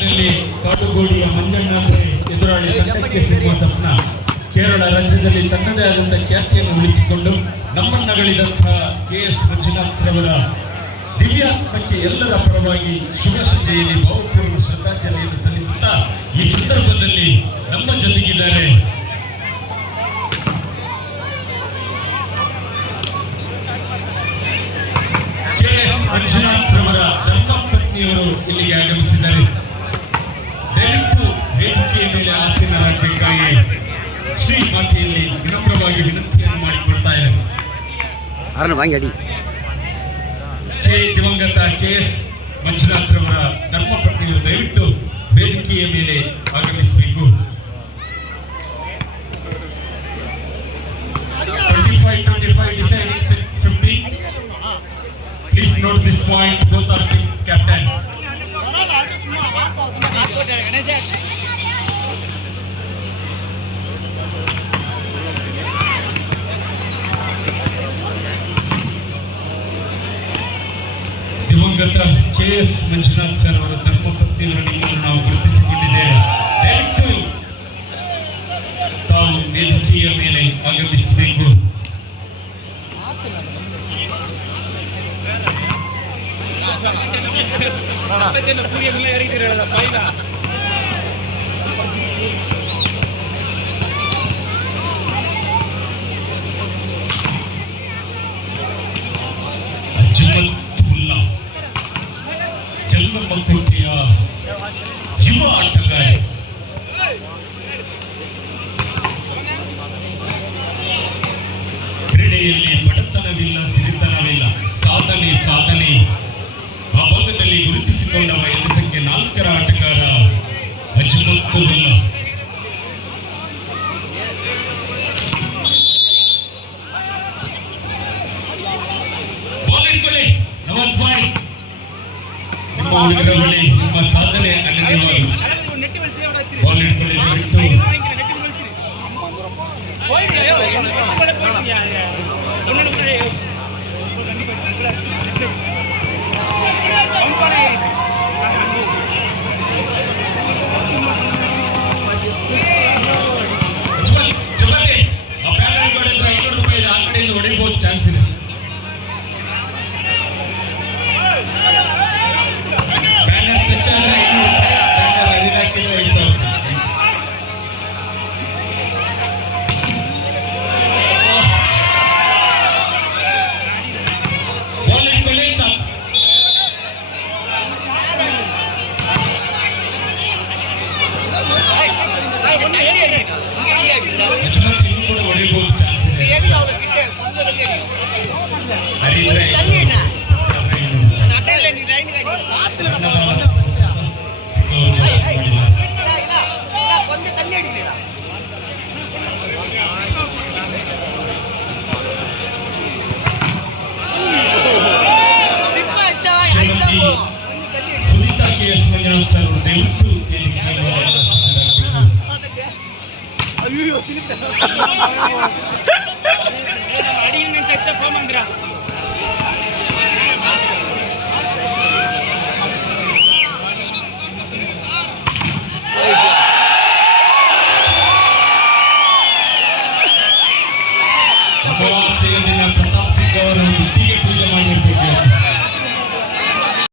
ವಿಭಾಗದಲ್ಲಿ ಕಾಟುಗೋಡಿಯ ಮಂಜಣ್ಣ ಎದುರಾಳಿ ತಂಡಕ್ಕೆ ಸಿಗುವ ಸ್ವಪ್ನ ಕೇರಳ ರಾಜ್ಯದಲ್ಲಿ ತನ್ನದೇ ಆದಂತಹ ಖ್ಯಾತಿಯನ್ನು ಉಳಿಸಿಕೊಂಡು ನಮ್ಮನ್ನಗಳಿದಂತಹ KS ಮಂಜುನಾಥ್ ರವರ ದಿವ್ಯಾತ್ಮಕ್ಕೆ ಎಲ್ಲರ ಪರವಾಗಿ ಶುಭಾಶಯದಲ್ಲಿ ಭಾವಪೂರ್ಣ ಶ್ರದ್ಧಾಂಜಲಿಯನ್ನು ಸಲ್ಲಿಸುತ್ತಾ ಈ ಸಂದರ್ಭದಲ್ಲಿ ನಮ್ಮ ಜೊತೆಗಿದ್ದಾರೆ KS ಮಂಜುನಾಥ್ ರವರ ಧರ್ಮಪತ್ನಿಯವರು ಇಲ್ಲಿಗೆ ಆಗಮಿಸಿದ್ದಾರೆ. ದಯವಿಟ್ಟು ವೇದಿಕೆಯ ಮೇಲೆ ಆಸೀನರಾಗಬೇಕಾಗಿ ಶ್ರೀಮಾತೆಯಲ್ಲಿ ವಿನಮ್ರವಾಗಿ ವಿನಂತಿಯನ್ನು ಮಾಡಿಕೊಳ್ತಾ ಇದ್ದಾರೆ. ದಿವಂಗತ KS ಮಂಜುನಾಥ್ ರವರ ಧರ್ಮಪತ್ನಿಯವರು ದಯವಿಟ್ಟು ವೇದಿಕೆಯ ಮೇಲೆ ಆಗಮಿಸಬೇಕು. 25 deciding set 50. Please note this point, both are team captains. ದಿವಂಗತ KS ಮಂಜುನಾಥ್ ಸರ್ ಅವರ ಧರ್ಮಪತ್ನಿಯವರನ್ನು ನಾವು ಗುರುತಿಸಿಕೊಂಡಿದ್ದೇವೆ. ದಯವಿಟ್ಟು ತಾವು ವೇದಿಕೆಯ ಮೇಲೆ ಆಗಮಿಸಬೇಕು. ಜಲ್ಮಕೋಟೆಯ ಯುವ ಆಟಗಾರ ಕ್ರೀಡೆಯಲ್ಲಿ ಬಡತನವಿಲ್ಲ, ಸಿರಿತನವಿಲ್ಲ, ಸಾಧನೆ ಸಾಧನೆ ಆ ಭಾಗದಲ್ಲಿ ಗುರುತಿಸಿಕೊಂಡ ವಯಸ್ಸು ಸಂಖ್ಯೆ 4ರ ಆಟಗಾರ ಅಜ್ಮತ್ತುಲ್ಲಾ. ನಿಮ್ಮ ಸಾಧನೆ ಹೊಡೆಯಬಹುದು, ಚಾನ್ಸ್ ಇದೆ. ಸುನೀತಾ KS ಮಂಜುನಾಥ್ ಸರ್ ಅವರು ದಯವಿಟ್ಟು ಅಯ್ಯೋ